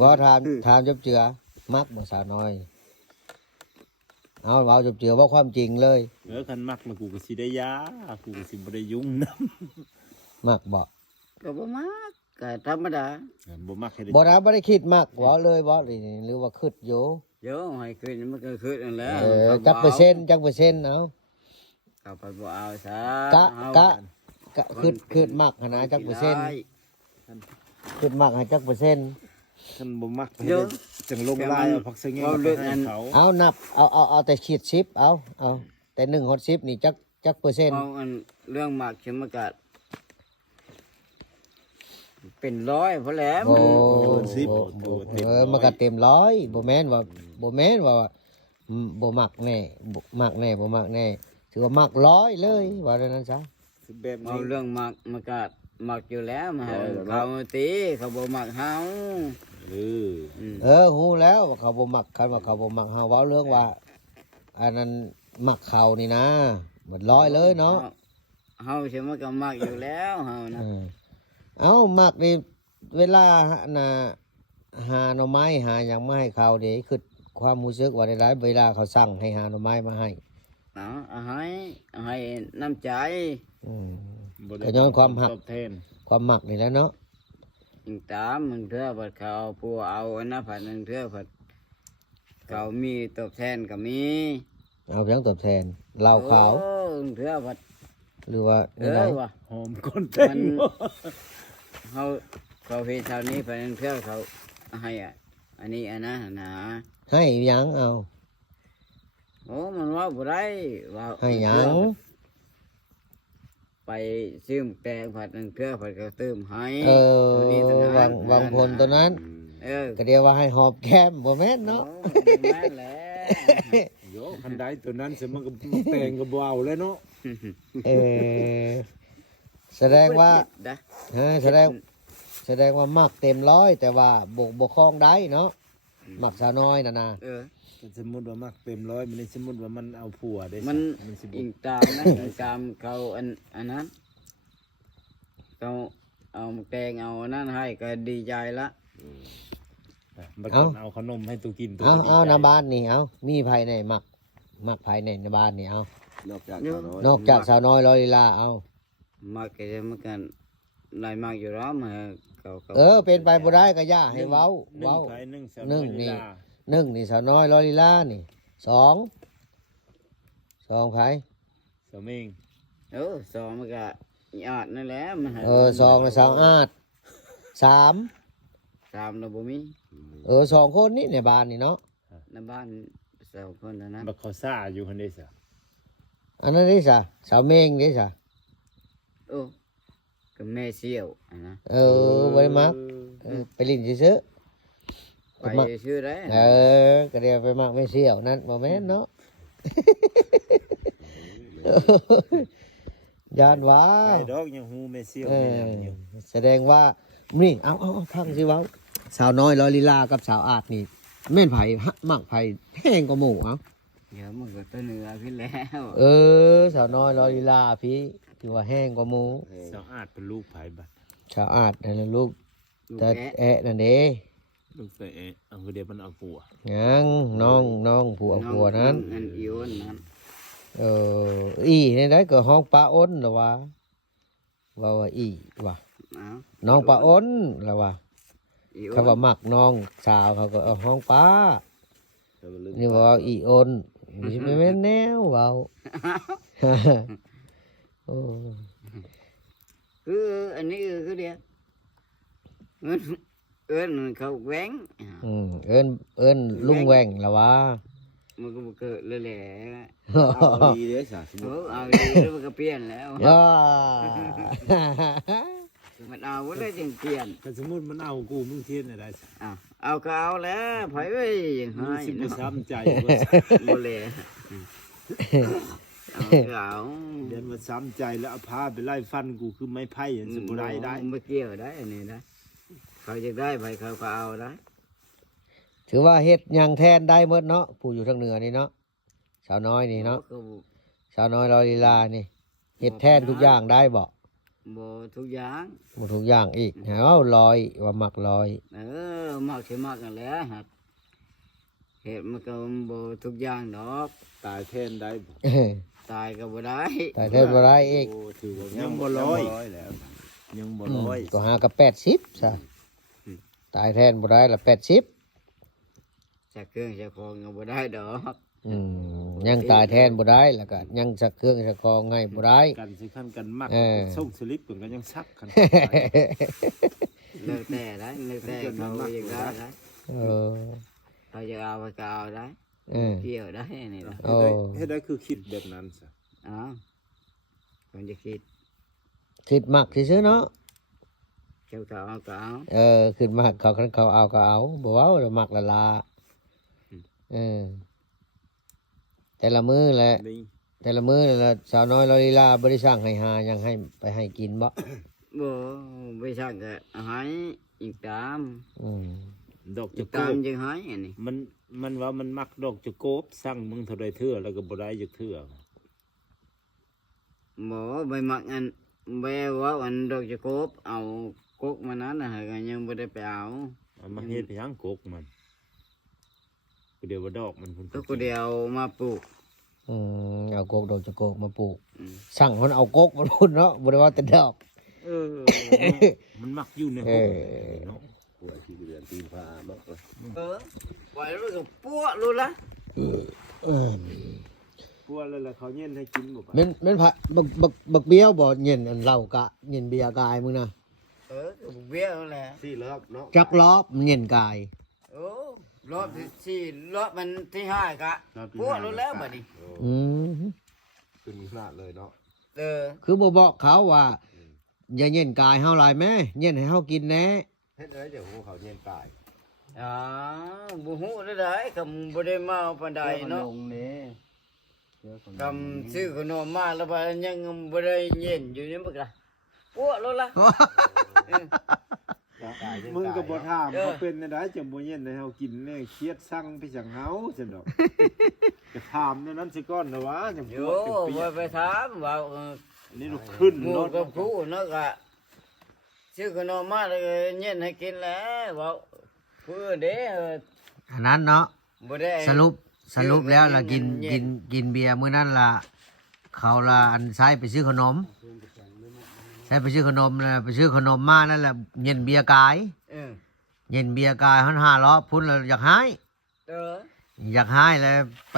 ว่าถามจับเจือมักบ่สาวน้อยเอาเว้าจับเจือว่าความจริงเลยคันมักแล้วกูก็สิได้ยากูก็สิบ่ได้ยุ่งนำมักบ่ก็บ่มากก็ธรรมดาบ่มักให้ได้บ่ได้บ่ได้คิดมักเว้าเลยบ่หรือว่าคิดอยู่เดี๋ยวให้ขึ้นมันก็ขึ้นนั่นแหละจักเปอร์เซ็นต์เอาก็ไปบ่เอาซะกะคิดมักหั่นนะจักเปอร์เซ็นต์คิดมักให้จักเปอร์เซ็นต์คันบ่มักจังลงลายเอาผักสะแงงให้เขาเอานับเอาแต่ขีด10เอาแต่1ฮอด10นี่จักเปอร์เซ็นต์เอาอันเรื่องมักสิมันก็เป็น100พอแล้วโอ้มันก็เต็ม100บ่แม่นว่าบ่มักแน่มักแน่บ่มักแน่ถือว่ามัก100เลยว่าดังนั้นซะแบบเอาเรื่องมักมันก็มักอยู่แล้วมาเขาตีเขาบ่มักเฮาฮู้แล้วว่าเขาบ่มักคันว่าเขาบ่มักเฮาเว้าเรื่องว่าอันนั้นมักเขานี่นะหมด100เลยเนาะเฮาสิมันก็มักอยู่แล้วเฮานะเอามักนี่เวลาน่ะหาหน่อไม้หาหยังมาให้เขานี่คือความรู้สึกว่าได้เวลาเขาสั่งให้หาหน่อไม้มาให้เอาให้น้ำใจก็ย้อนความหักความมักนี่แหล้วเนาะตามมึงเถื่อผัดเขาผู้เอาอันนั้นผัดมึงเถื่อผัดเขามีตอบแทนก็มีเอาเพียงตอบแทนเหล้าขาวมึงเถื่อผัดหรือว่าว่ะหอมก้นเต้นเขาเห็นเท่านี้ผัดมึงเถื่อเขาให้อันนี้อันนั้นนะให้ยังเอาโอ้มันว่าบ่ได้ว่าให้ยังไปซื้อแตงผัดนึงเพื่อผัดก็ตื้มให้วางพลตัวนั้นก็เดียวว่าให้หอบแก้มบ่แม่นเนาะแม่นแหละโยคันใดตัวนั้นสิมันก็แต่งก็บ่เอาแล้วเนาะแสดงว่าแสดงว่ามักเต็ม100แต่ว่าบ่คล้องได้เนาะมักสาวน้อยน่ะนะสมมุติว่ามักเต็ม100มันสมมุติว่ามันเอาผัวได้มันอิงตามนะอิงตามเขาอันนั้นเขาเอาแกงเอานั่นให้ก็ดีใจละบัดเอาขนมให้ตัวกินตัวเอาในบ้านนี่เอามีภายในมักภายในบ้านนี่เอานอกจากสาวน้อยร้อยลีลาเอามักก็จะมันกันได้มากอยู่แล้วมาเป็นไปบ่ได้ก็ย่าให้เว้านึ่งนี่สาวน้อยร้อยลีลานี่2ไผสาวเมง2มันก็อาดนั่นแหละมัน2แล้วสาวอาด3แล้วบ่มี2คนนี่ในบ้านนี่เนาะในบ้าน2คนนะบักเขาซ่าอยู่หั่นเด้ซะอันนั้นนี่ซะสาวเมงนี่ซะก็แม่เสี่ยวนะบ่ได้มักไปลิ้นซื่อไปชื่อได้ก็เดี๋ยวไปมักไม่เสี่ยวนั่นบ่แม่นเนาะยานว่าไอ้ดอกยังฮู้ไม่เสี่ยวแสดงว่านี่เอาฟังสิเว้าสาวน้อยร้อยลีลากับสาวอาดนี่แม่นไผมักไผแห้งกว่าหมู่เอ้าเดี๋ยวมันก็ตัวเนื้อพี่แล้วสาวน้อยร้อยลีลาพี่ถือว่าแห้งกว่าหมู่สาวอาดเป็นลูกไผบัดสาวอาดนั่นลูกแต่นั่นเด้ลูกแต่เอาเดี๋ยวมันเอาผัวยังน้องผัวนั้นอันอีอ้นนั้นในได้ก็ห้องป้าอ้นหรอวะว่าว่ะน้องป้าอ้นหรอวะเขาว่ามักน้องสาวเขาก็ห้องป้านี่ว่าอ้นไม่แม่นแนวเบาคืออันนี้คือเดียวเอิ้นเขาแหวงเอิ้นลุงแหวงหรอวะมันก็เกิดเลยแหละดีเด้สาเอาดีแล้วมันก็เปลี่ยนแล้วมันเอาไว้ได้จึงเปลี่ยนถ้าสมมุติมันเอากูมึงเทียนได้เอาก็เอาแล้วไผไว้ยังให้สิบ่ช้ำใจบ่แลเอาเดี๋ยวมาช้ำใจแล้วเอาพาไปไล่ฟันกูคือไม้ไผ่อย่างสิบ่ได้บ่เกี่ยวได้อันนี้นะเขาจะได้ไผเขาก็เอาได้ถือว่าเฮ็ดยังแทนได้หมดเนาะผู้อยู่ทางเหนือนี่เนาะสาวน้อยนี่เนาะสาวน้อยร้อยลีลานี่เฮ็ดแทนทุกอย่างได้บ่ บ่ทุกอย่าง หมดทุกอย่างอีกหาว่าลอยว่ามักลอย มักสิมักกันแหล้วฮะเฮ็ดมันก็บ่ทุกอย่างดอก ตายแทนได้บ่ ตายก็บ่ได้ แต่เทศบ่ได้อีก โอ้ถือว่ายังบ่ร้อยแล้วยังบ่ร้อย ก็หากับ80ซะตายแทนบ่ได้ละ80 จักเครื่องจักของก็บ่ได้ดอก ยังตายแทนบ่ได้แล้วก็ยังสักเครื่องสักของให้บ่ได้ กันสิคันกันมัก เออ ส่งสลิปเพิ่นก็ยังซักกัน แล้วแต่ได้แล้วแต่เขาอยากได้ได้ เออ เขาจะเอาไปก็เอาได้ เออ เกี่ยวได้นี่ล่ะ โอ้ เฮ็ดได้คือคิดแบบนั้นซะ อ้าวคนจะคิด คิดมักซื่อๆเนาะ เกี่ยวก็เอาก็เอา คิดมักเขาคันเขาเอาก็เอาบ่เว้าแล้วมักละลาเออแต่ละมื้อแหละ นี่ แต่ละมื้อนั่นล่ะสาวน้อยลอยลีลาบ่ได้สร้างให้หาหยังให้ไปให้กินบ่ บ่ไปสั่งก็ให้อีกตาม อืม ดอก อี จะ ก โก ตาม บ จึงให้อันนี้ มันว่ามันมักดอกจะโกบสั่งมึงเท่าใดเทื่อแล้วก็บ่ได้จักเทื่อ บ่ไปมักอันไปว่าอันดอกจะกบเอากกมานั้นน่ะก็ยังบ่ได้ไปเอา เอามาเฮ็ดไปหยังกกมันกูเดียวว่าดอกมันเพิ่น ก็กูเดียวมาปลูก เอากกดอกจะโกกมาปลูก อืม สั่งคนเอากกมาพุ่นเนาะบ่ได้ว่าแต่ดอก เออ มันมักอยู่ใน เอ ห้อง อ เนาะ เออปล่อยแล้วก็ปั้วรู้ละ พวกแล้วเขาเย็นให้กินบ่ปะ แม่นพะบักเบี้ยวบ่เย็นอันเหล้ากะเย็นเบียร์กายมึงนะ เออก็เบี้ยนั่นแหละ สี่รอบเนาะ จักรอบมันเย็นกาย โอ้รอบที่สี่รอบมันที่ห้ากะปั้วรู้แล้วบัดนี้ อืม ขึ้นขนาดเลยเนาะ เออ คือบ่บอกเขาว่า อย่าเย็นกายเฮาหลายแม่เย็นให้เฮากินแหน่ เฮ็ดอะไรเดี๋ยวเขาเย็นกาย อ่าบ่ฮู้ได้คำบ่ได้มาปานใดเนาะคำซื้อขนมมาแล้วบ่ยังบ่ได้เย็นอยู่นี่มึกล่ะปั้วรู้ละเออ มึงก็บ่ถาม เออ เขาเป็นได้จะบ่เย็นให้เฮากินแน่เครียดสั่งไปสั่งเฮาซั่นดอกจะถามในนั้นสิก่อนนะวะจัง โย ปวดจังเปีย ว่าก ไปถามว่า อันนี้ลูกขึ้น หมู่ เนาะ กับครูเนาะก็ซื้อขนมมาแล้วก็เย็นให้กินแล้วว่าเพื่อเด้อ อันนั้นเนาะ บ่ได้ สรุปแล้วล่ะกิน เย็น กินเบียร์มื้อนั้นล่ะเขาล่ะอันใช้ไปซื้อขนมใช้ไปซื้อขนมแล้วไปซื้อขนมมานั่นแหละเย็นเบียร์กาย เออ เย็นเบียร์กายหัน5รอบพุ่นแล้วอยากหาย เออ อยากหายแล้วไป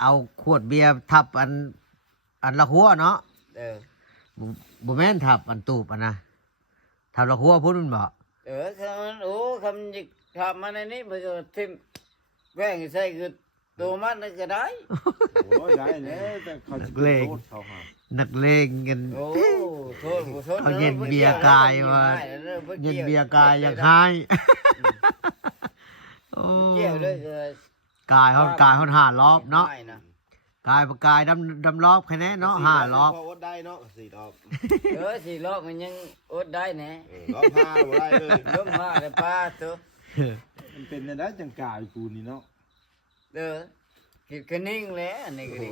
เอาขวดเบียร์ทับอันละหัวเนาะ เออ บ่แม่นทับอันตูบอันนะทับละหัวพุ่นมันบ่ เออคำโอ้คำจิทำมาในนี้มันก็ทิ่มแว่งใส่คือตัวมันนั่นก็ได้ โอ้ยได้แล้วแต่เขาจะโทษเขาหา นักเลงกัน โอ้โทษบ่โทษ เอาเย็นเบียร์กายว่าเย็นเบียร์กายอยากหายโอ้ เกี่ยวเลยก็ กายเขา5รอบเนาะ ไม่นะ กายดำรอบแค่นี้เนาะ5รอบ พออดได้เนาะ4รอบ เออสี่รอบมันยังอดได้แน่ รอบ5บ่ได้เลย ล้มมาแต่ป้าตัว มันเป็นได้จังกายกูนี่เนาะ เด้อคิดคะนิ่งแล้วอันนี่ก็ดิ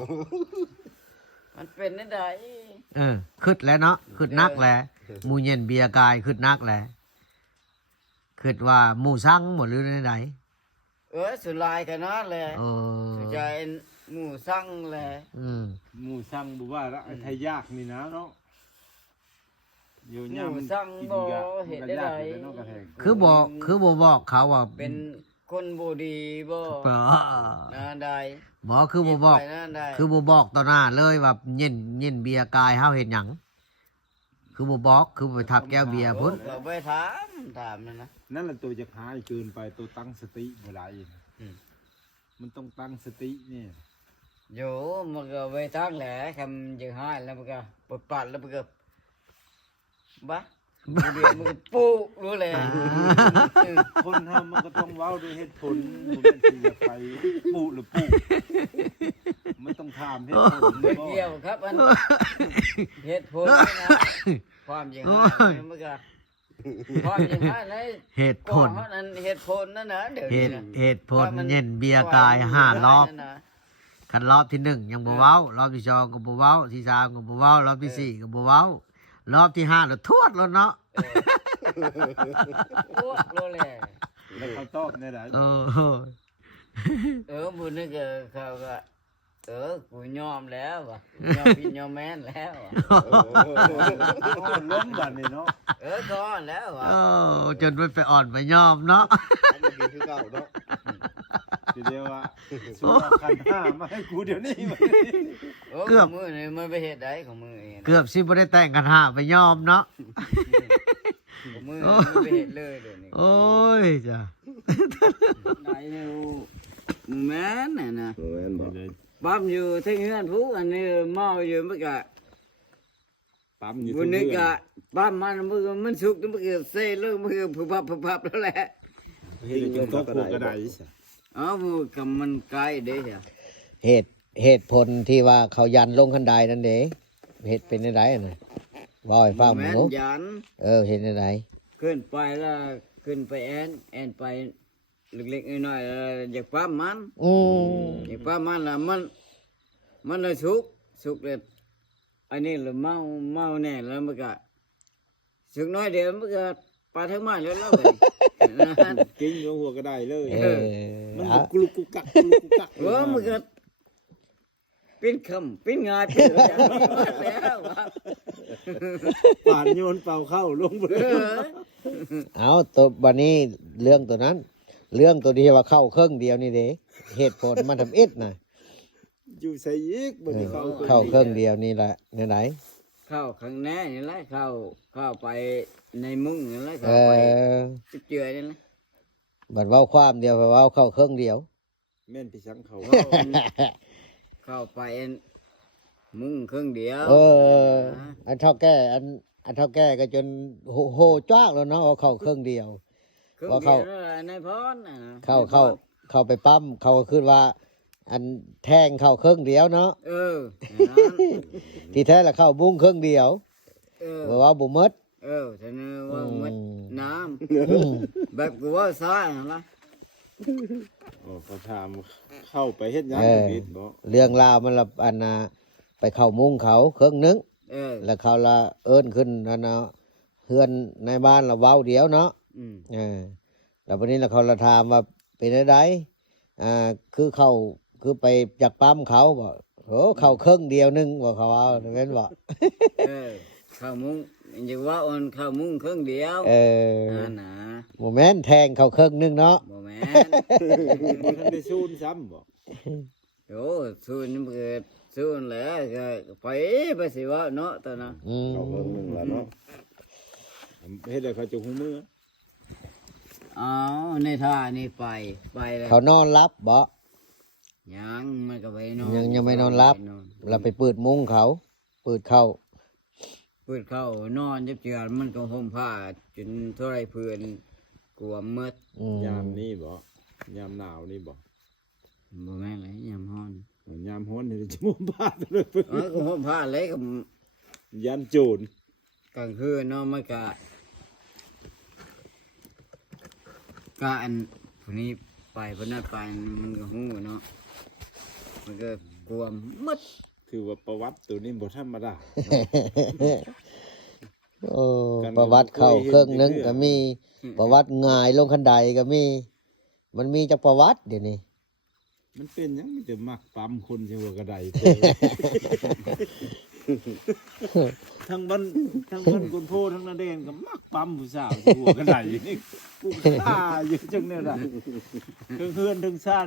มันเป็นได้ได ขึ้นแล้วเนาะขึ้นนักแหละหมูเย็นเบียร์กายขึ้นนักแหละขึ้นว่าหมูสั่งหมดหรือไหน เออสุดลายกันนั่นเลย เออ สุดใจหมูสั่งเลย หมู่สั่งบ่ว่าละไอ้ไทยยากนี่นะเนาะอยู่ ห ยาม มู มัน สั่ง กิน บ่ กะ เห็น มัน ได้ ก็ ได ยากอยู่แล้วเนาะกระแทก คือบอกเขาว่า เป็นคนบ่ดีบ่ เปล่า นั่นได้ หมอคือบอก ไปนั่นได้ คือบอกต่อหน้าเลยว่าเย็นเบียร์กายเฮาเห็นหยังคือบอกคือไปทับแก้วเบียร์พุ่น ก็ไปถามนั่นนะ นั่นแหละตัวจะหายเกินไปตัวตั้งสติบ่ได้นะ อืม มันต้องตั้งสติเนี่ย โยมันก็ไปทางแหละคำจะให้แล้วมันก็ปดปัดแล้วมันก็บ้าเดี๋ยวมันก็ปุ๊รู้เลย คนทำมันก็ต้องเว้าด้วยเหตุผลบ่แม่นสิจะไปปูหรือปูมันต้องถามเหตุผล ไม่เกี่ยวครับอันเหตุผลนี่นะความอย่างนั้นมันก็ความอย่างนั้นนะ เหตุผ ก็ ล เพราะนั้นเหตุผลนั่นนะเดี๋ยว เห นี้ ตุ นะ เหตุผลเย็นเบียร์กาย5รอบ นั่นนะ คันรอบที่1ยังบ่เว้ารอบที่2ก็บ่เว้าที่3ก็บ่เว้ารอบที่4ก็บ่เว้า รอบที่5แล้วทวดแล้วเนาะ โอ้โลแล แล้วเขาตอบได้หลาย โอ้โห บุญนี่ก็เขาก็กูยอมแล้วว่ะยอมพี่ยอมแม่นแล้วว่ะ ล้มบัดนี่เนาะ ก็แล้วว่ะ โอ้จนมันไปอ่อนไปยอมเนาะ อันนี้คือเก่าเนาะ ทีเดียวว่าสู้คันห้ามาให้กูเดี๋ยวนี้มา มือนี่มันไปเฮ็ดได้ของมือเอง เกือบสิบ่ได้แต่งกันหาไปยอมเนาะ มือมันไปเฮ็ดเลยเดี๋ยวนี้ โอ้ยจ้ะ ได้แล้วแม่นน่ะนะ โอ้ยบอก ปั๊มอยู่ที่เฮือนผู้อันนี้เมาอยู่มันก็ ปั๊มอยู่ บุญนี่ก็ปั๊มมันสุกมันก็เซ่เลิกมันก็พับแล้วแหละ เฮ็ดกินก็พวกกระได มันก็มันไกลเด้จ้ะ เหตุผลที่ว่าเขายันลงคันไดนั่นเด้เหตุเป็นไดน่ะบ่ให้ฟังห แม่ มู นยัน เห็นได ขึ้นไปแล้วขึ้นไปแอนไปเล็กๆน้อยๆอยากปั๊มมัน อืม อยากปั๊มมันแล้วมันเลยสุกเลยอันนี้เลยเมาแน่แล้วมันก็สุกน้อยเดียวมันก็ปลาทั้งมันแล้ว กินหัวกระไดเลย มัน เอา กลุกกุกกักกลุกกุกกัก มันก็เป็นคำเป็นงานเป็นแล้ว ป่านโยนเป่าเข้าลงไปเลย เอาตัววันนี้เรื่องตัวนั้น เรื่องตัวที่ว่าเข้าเครื่องเดียวนี่เด้เหตุผลมันทำอิดน่ะ อยู่ใส่อีกบ่ได้เข้า เข้าเครื่องเดียวนี่แหละไหน เข้าข้างแน่นี่แหละเข้าไปในมุ้งนี่แหละ ๆ เข้าไปเจือนี่แหละ บัดเว้าความเดียวไปเว้าเข้าเครื่องเดียว แม่นพี่ชังเขา เข้าไปมุ้งครึ่งเดียว อันเท่าแก่อันเท่าแก่ก็จนโหจ้ากแล้วเนาะเอาเข้าเครื่องเดียว ครึ่ง ว่า เดี เข้า ยวในพรน่ะ เข้าไปปั๊มเขาก็คือว่า อันแทงเข้าเครื่องเดียวเนาะ นั้น ที่แท้ละเข้าบุ้งเครื่องเดียวว่าเว้าบ่หมด ท่านว่ามันน้ อืม ำแบบกูว่าซ้ายนะ โอ้เขาถามเข้าไปเฮ็ดหยังผิดบ่ เรื่องราวมันละอันน่ะไปเข้ามุ้งเขาเครื่องนึง แล้วเขาละเอิ้นขึ้นนั่นเนาะเฮือนในบ้านละเว้าเดียวเนาะแล้ววันนี้ละเขาละถามว่าเป็นอะไรคือเขาคือไปจากปั๊มเขาบอกโอ้เขาเครื่องเดียวนึงบอกเขาเอาเว้นบอก ข้าวมุ้งอย่าว่าอ่อนข้าวมุ้งครึ่งเดียวนะ โมเมนต์แทงเขาเครื่องนึงเนาะ บ่แม่น บ่ทันได้ซูนซ้ำบ่ โอ้สู้นี่มันก็สู้แหละก็ไปสิว่าเนาะตอนนั้น เขาเพิ่งหนึ่งแล้วเนาะ เฮ็ดให้เขาจะหูมือ ในท่านี่ไปแล้ว เขานอนรับบ่ ยังมันก็ไปนอน ยังไม่นอนรับ เราไปเปิดมุ้งเขาเปิดเข้า เปิดเข้านอนจับเจือมันก็ห่มผ้าจนเท่าไรเพื่อนกลัวมืด ยามนี้บ่ยามหนาวนี่บ่ บ่แม่นเลยยามฮ้อน ยามร้อนนี่จะมุมบ้านเลยเพิ่น ก็ห่มผ้าเลยก็ ยันโจร กลางคืนเนาะมันก็อันผู้นี้ไปผู้นั้นไปมันก็หูเนาะมันก็กลัวมืด ถือว่าประวัติตัวนี้บ่ธรรมดา โอ้ประวัติเข้าเครื่องนึงก็มีประวัติง่ายลงคันไดก็มี มันมีจากประวัติเดี๋ยวนี้ มันเป็นหยังมีแต่มักปั๊มคนใช่หัวกระไดทั้งบ้านคนโพทั้งนาเดนก็มักปั๊มผู้สาวใช่หัวกระไดนี่กูฆ่าอยู่จังเนี่ยล่ะทั้งเฮือนทั้งซ่าน